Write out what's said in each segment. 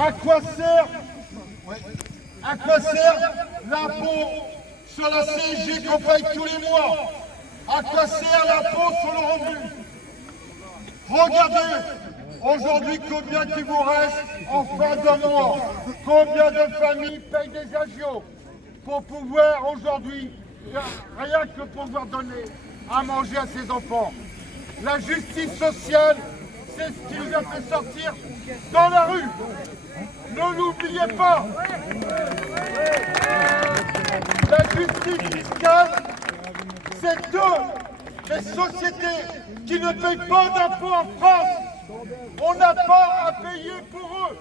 À quoi sert l'impôt sur la CSG qu'on paye tous les mois? À quoi sert l'impôt sur le revenu? Regardez aujourd'hui combien il vous reste en fin de mois. Combien de familles payent des agios pour pouvoir aujourd'hui, rien que pouvoir donner à manger à ses enfants. La justice sociale, c'est ce qui nous a fait sortir dans la rue. Ne l'oubliez pas. La justice fiscale, c'est eux, les sociétés qui ne payent pas d'impôts en France. On n'a pas à payer pour eux.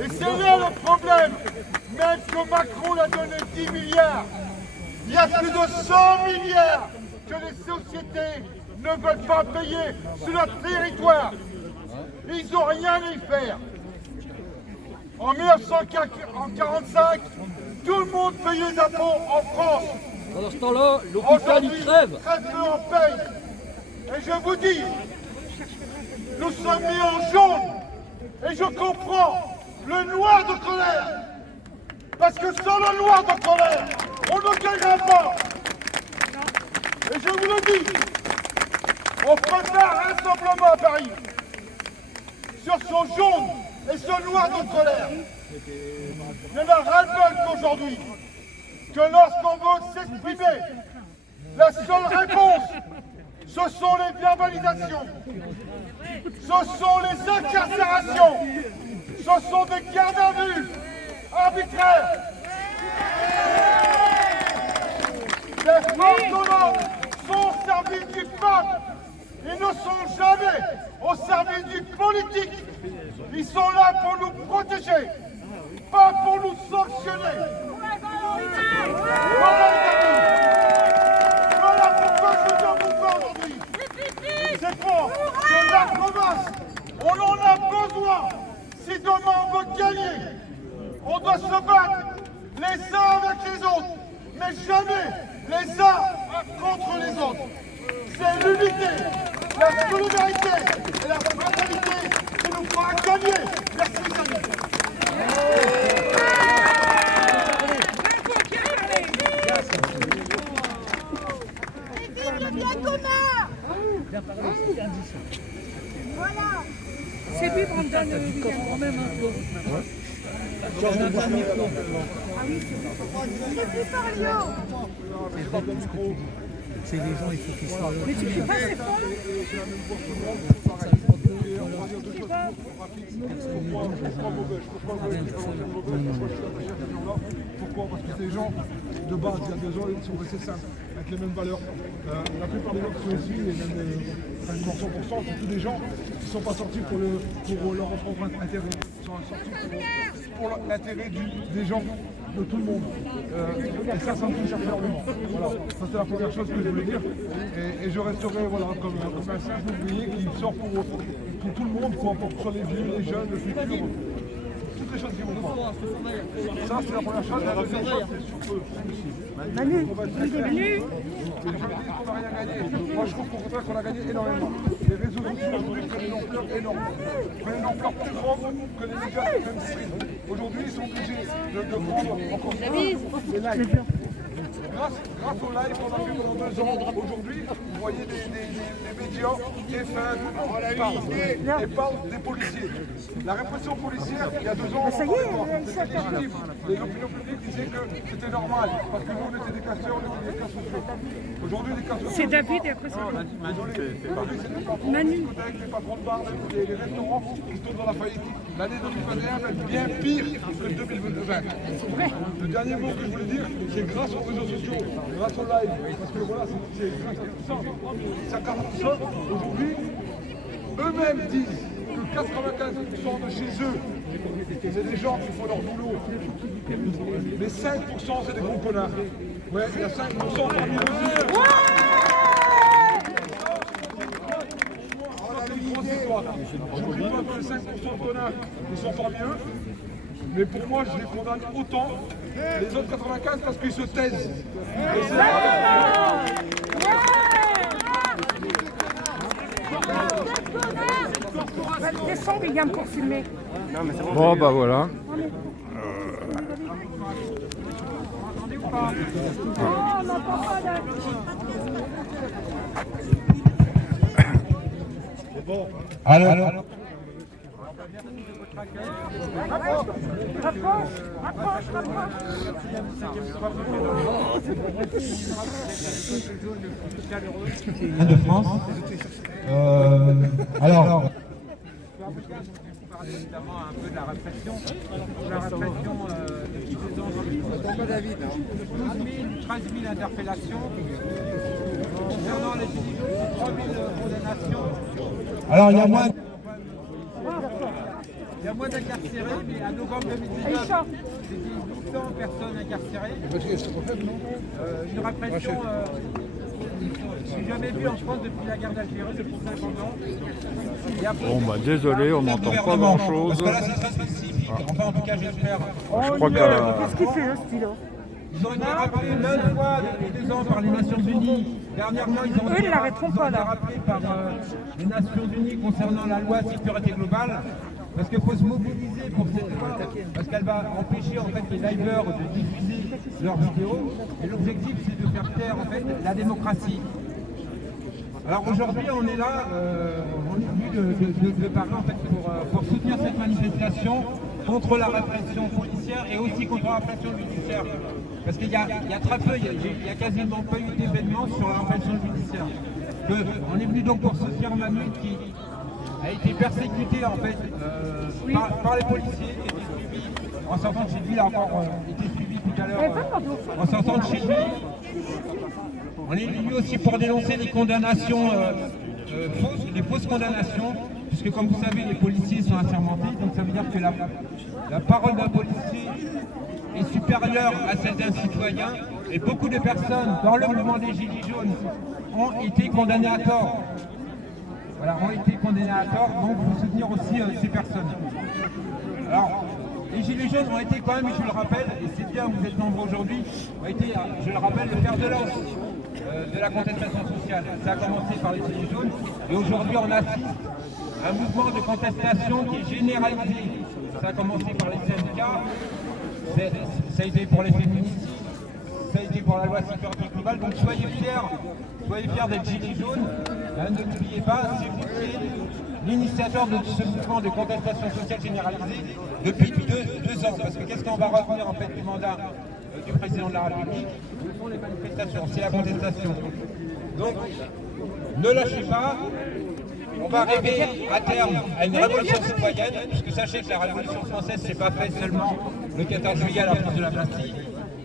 Et c'est là le problème. Même que Macron l'a donné 10 milliards, il y a plus de 100 milliards que les sociétés ne veulent pas payer sur notre territoire. Ils n'ont rien à y faire. En 1945, tout le monde payait des impôts en France. Pendant ce temps-là, l'hôpital il crève. Très peu en paye. Et je vous dis, nous sommes mis en jaune. Et je comprends le noir de colère. Parce que sans le noir de colère, on ne gagnera pas. Et je vous le dis, on peut faire un rassemblement à Paris sur ce jaune et ce noir de colère. Il y en a ras-le-bol qu'aujourd'hui, que lorsqu'on veut s'exprimer, la seule réponse, ce sont les verbalisations, ce sont les incarcérations, ce sont des gardes à vue arbitraires. Les forces de l'ordre sont au service du peuple. Ils ne sont jamais au service du politique. Ils sont là pour nous protéger, pas pour nous sanctionner. Voilà les amis. Voilà pourquoi je viens vous voir aujourd'hui. C'est pour que la province, on en a besoin. Si demain on veut gagner, on doit se battre les uns avec les autres, mais jamais les uns contre les autres. C'est l'unité, la solidarité et la fraternité qui nous fera gagner. Merci les amis. Voilà. C'est lui, Brandon, il vient quand même un peu. Ah oui, c'est plus fort, Lio. C'est les gens, il faut qu'ils soient là. Mais tu cries pas, c'est fort. Pourquoi? Parce que ces gens, de base, il y a 2 ans, ils sont restés simples, avec les mêmes valeurs. La plupart des gens qui sont ici, et même quasiment 100%, c'est tous des gens qui ne sont pas sortis pour leur propre intérêt. Ils sont sortis pour l'intérêt des gens, de tout le monde. Et ça me touche énormément. Voilà. Ça, c'est la première chose que je voulais dire. Et je resterai voilà, comme un simple ouvrier qui sort pour tout le monde, pour sur les vieux, les jeunes, le futur. Toutes les choses qui vont voir. Ça, c'est la première chose. La deuxième chose, c'est sur eux. Manu. On va être très clair. Et je dis qu'on n'a rien gagné. Moi, je trouve qu'au contraire qu'on a gagné énormément. Les réseaux sociaux aujourd'hui prennent une ampleur énorme. Prennent une ampleur plus grande que les médias même stream. Aujourd'hui, ils sont obligés de prendre encore plus les lives. Grâce au live qu'on a fait pendant 2 ans, aujourd'hui, vous voyez des médias, TF1, qui parlent des policiers. La répression policière, il y a 2 ans, c'était légitime. L'opinion publique disait que c'était normal, parce que nous, on était des casseurs, on était des cas sociaux. Aujourd'hui, les cas sociaux... C'est David et après c'est Aujourd'hui, c'est les patrons, Manu. les discothèques, les patrons de bar, les restaurants qui tombent dans la faillite. L'année 2021 va être bien pire que 2020. Le dernier mot que je voulais dire, c'est grâce aux réseaux sociaux, grâce au live, parce que voilà, c'est grâce à tout ça. Ça garde tout ça. Aujourd'hui, eux-mêmes disent que 95% de chez eux, c'est des gens qui font leur boulot. Mais 5%, c'est des gros connards. Ouais, il y a 5% parmi eux. Je ne dis pas que les 5% de connards ils sont parmi eux, mais pour moi je les condamne autant les autres 95 parce qu'ils se taisent. Et c'est Descends, William, pour filmer. Bon, bah voilà. Oh, on n'entend pas là. Alors, Rapproche. de France. Alors, parler évidemment un peu de la répression. La répression depuis 2 ans, 13 000 interpellations. Concernant les gilets jaunes, 3 000 condamnations. alors il y a moins. Il y a moins d'incarcérés, mais à novembre 2019, c'était 800 personnes incarcérées. Une répression j'ai jamais vu en France depuis la guerre d'Algérie, depuis 50 ans. Bon, bah désolé, on n'entend pas grand-chose. Parce que là, c'est très spécifique. Enfin, en tout cas, j'espère. Je crois que... Qu'est-ce qu'il fait, le stylo? Ils ont été rappelés 9 fois depuis 2 ans par les Nations Unies. Dernièrement, ils ont été rappelés par les Nations Unies concernant la loi sécurité globale. Parce qu'il faut se mobiliser pour cette loi, parce qu'elle va empêcher en fait les liveurs de diffuser leurs vidéos. Et l'objectif, c'est de faire taire en fait la démocratie. Alors aujourd'hui, on est là, on est venu de parler en fait pour soutenir cette manifestation contre la répression policière et aussi contre la répression judiciaire. Parce qu'il y a très peu, il y a quasiment pas eu d'événements sur la répression judiciaire. On est venu donc pour soutenir Manu qui a été persécuté en fait par les policiers qui étaient suivis en sortant de chez lui. Il a encore été suivi tout à l'heure en sortant de chez lui. On est venu aussi pour dénoncer des condamnations fausses, des fausses condamnations, puisque comme vous savez, les policiers sont assermentés, donc ça veut dire que la parole d'un policier est supérieure à celle d'un citoyen, et beaucoup de personnes dans le mouvement des Gilets jaunes ont été condamnées à tort. Voilà, ont été condamnés à tort, donc il faut soutenir aussi ces personnes. Alors, les Gilets jaunes ont été quand même, je le rappelle, et c'est bien, vous êtes nombreux aujourd'hui, ont été, je le rappelle, le fer de lance de la contestation sociale. Ça a commencé par les Gilets jaunes, et aujourd'hui on assiste à un mouvement de contestation qui est généralisé. Ça a commencé par les syndicats, ça a été pour les féminicides, ça a été pour la loi sécurité globale, donc soyez fiers d'être Gilets jaunes. Ne n'oubliez pas, c'est vous qui êtes l'initiateur de ce mouvement de contestation sociale généralisée depuis 2 ans. Parce que qu'est-ce qu'on va retenir en fait du mandat du président de la République? Ce sont les manifestations, c'est la contestation. Donc, ne lâchez pas. On va arriver à terme à une révolution citoyenne, puisque sachez que la Révolution française, c'est pas fait seulement le 14 juillet à la place de la Bastille.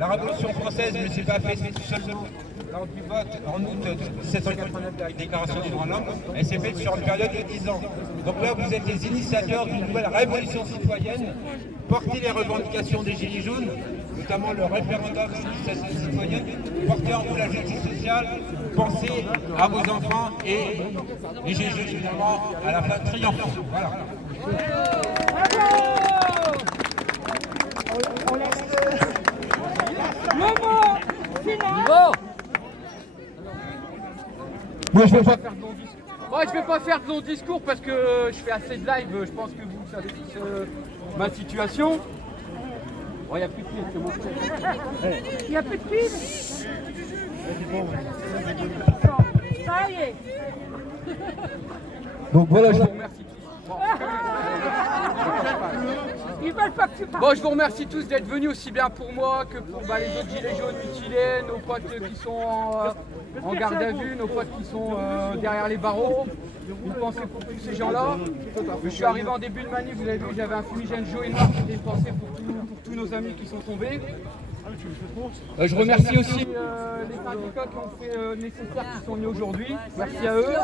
La Révolution française ne s'est pas faite seulement lors du vote en août 1789 de la Déclaration des droits de l'homme, elle s'est faite sur une période de 10 ans. Donc là, vous êtes les initiateurs d'une nouvelle révolution citoyenne. Portez les revendications des Gilets jaunes, notamment le référendum d'initiation citoyenne. Portez en vous la justice sociale. Pensez à vos enfants et les Gilets jaunes, évidemment, à la fin triomphante. Voilà. Bon, Moi, je vais pas. moi je vais pas faire de long discours parce que je fais assez de live, je pense que vous savez tous ma situation. Bon, il n'y a plus de piles, c'est bon. Il n'y a plus de piles. Ça y est. Donc voilà, Je vous remercie tous. Ils veulent pas que tu parles. Bon, je vous remercie tous d'être venus aussi bien pour moi que pour les autres Gilets jaunes mutilés, nos potes qui sont en garde à vue, nos potes qui sont derrière les barreaux. Une pensée pour tous ces gens-là. Je suis arrivé en début de manif, vous avez vu, j'avais un fumigène jaune et noir, c'était une pensée pour tous nos amis qui sont tombés. Je remercie aussi les syndicats qui ont fait le nécessaire, qui sont venus aujourd'hui. Merci à eux.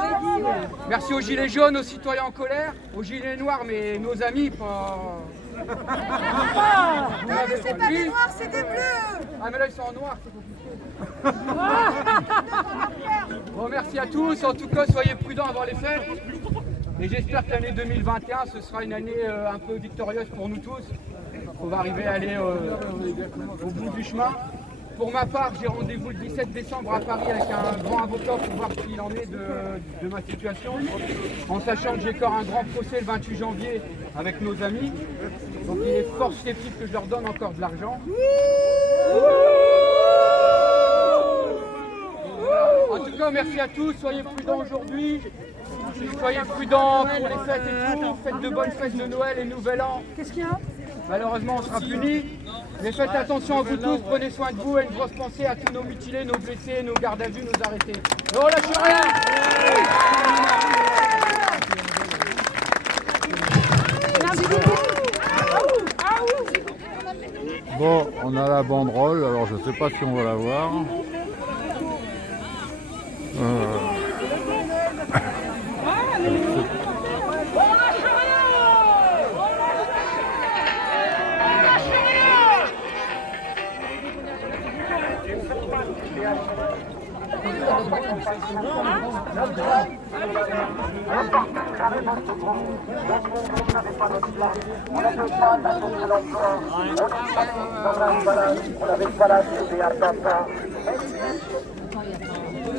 Merci aux Gilets jaunes, aux citoyens en colère, aux Gilets noirs, mais nos amis, pas... Non, mais c'est pas des noirs, c'est des bleus. Ah mais là ils sont en noir, c'est compliqué. Bon, merci à tous, en tout cas soyez prudents avant les fêtes. Et j'espère que l'année 2021 ce sera une année un peu victorieuse pour nous tous. On va arriver à aller au bout du chemin. Pour ma part, j'ai rendez-vous le 17 décembre à Paris avec un grand avocat pour voir ce qu'il en est de ma situation. En sachant que j'ai encore un grand procès le 28 janvier avec nos amis. Donc il est fort sceptique que je leur donne encore de l'argent. En tout cas, merci à tous. Soyez prudents aujourd'hui. Soyez prudents pour les fêtes et tout. Faites de bonnes fêtes de Noël et Nouvel An. Qu'est-ce qu'il y a? Malheureusement, on sera punis. Mais faites attention à vous tous. Prenez soin de vous et une grosse pensée à tous nos mutilés, nos blessés, nos gardes à vue, nos arrêtés. Ne relâchez rien! Bon, on a la banderole, alors je ne sais pas si on va la voir.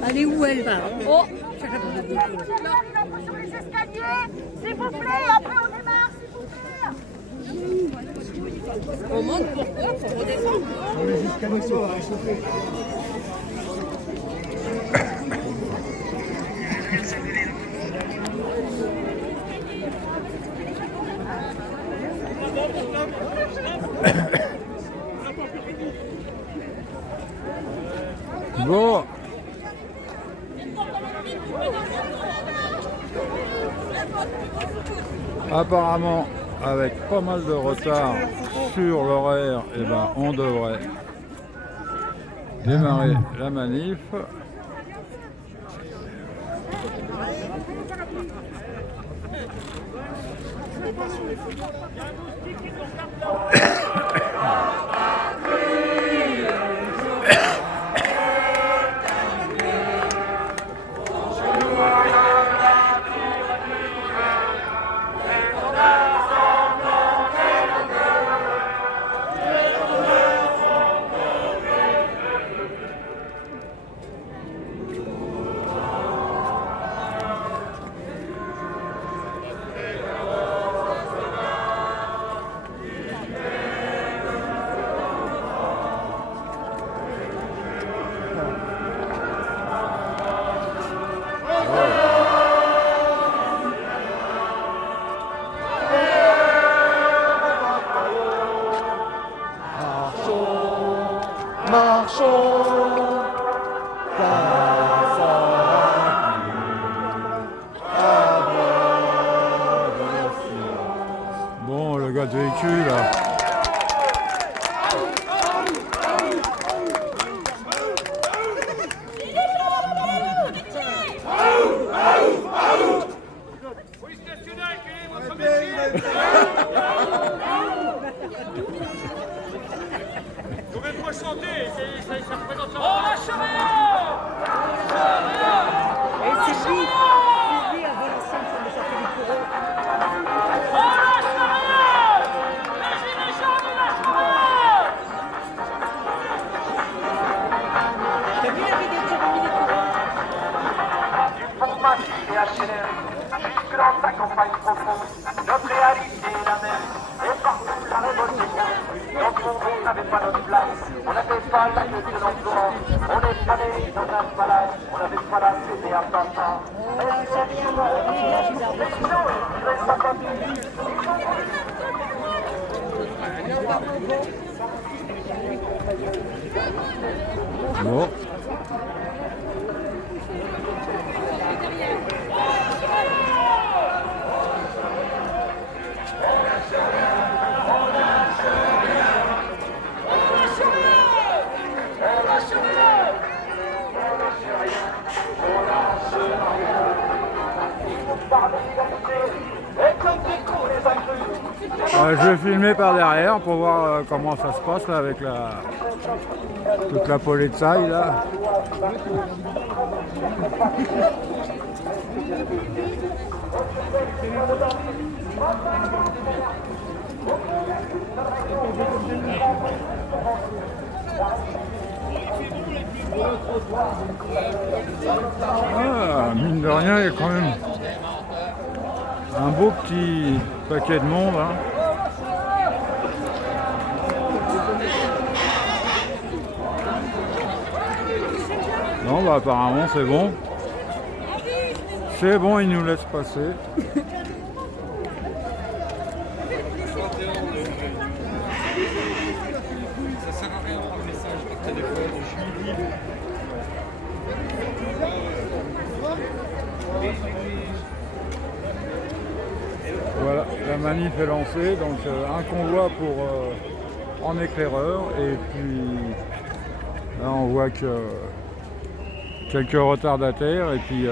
Allez, où elle va? Oh, Là, il a pas sur les escaliers. S'il vous plaît, après on démarre, s'il vous plaît. on monte pourquoi? Pour redescendre? Les escaliers sont réchauffés. Bon. Apparemment, avec pas mal de retard sur l'horaire, eh ben, on devrait démarrer la manif. Bon, le gars de véhicule là. Jusque dans sa campagne profonde, notre réalité est la même. Et partout la révolution. Dans ce monde, on n'avait pas notre place. On n'avait pas la queue de l'emploi. On n'est pas né dans un palace. On n'avait pas la cité à papa. Bon. Je vais filmer par derrière pour voir comment ça se passe là avec toute la police là. Ah, mine de rien, il y a quand même un beau petit paquet de monde. Hein. Non, bah apparemment c'est bon. C'est bon, ils nous laissent passer. Ça sert à rien de prendre le message par téléphone, je suis libre. Voilà, la manif est lancée, donc un convoi pour en éclaireur, et puis là on voit que quelques retardataires, et puis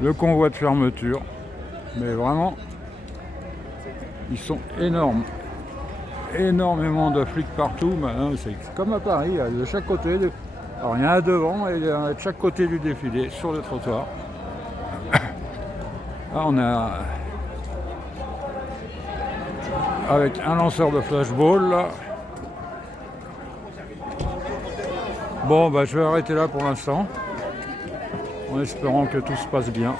le convoi de fermeture. Mais vraiment, ils sont énormes. Énormément de flics partout, c'est comme à Paris, de chaque côté. Alors il y en a devant et il y en a de chaque côté du défilé, sur le trottoir. Là on a avec un lanceur de flashball là. Bon bah je vais arrêter là pour l'instant, en espérant que tout se passe bien.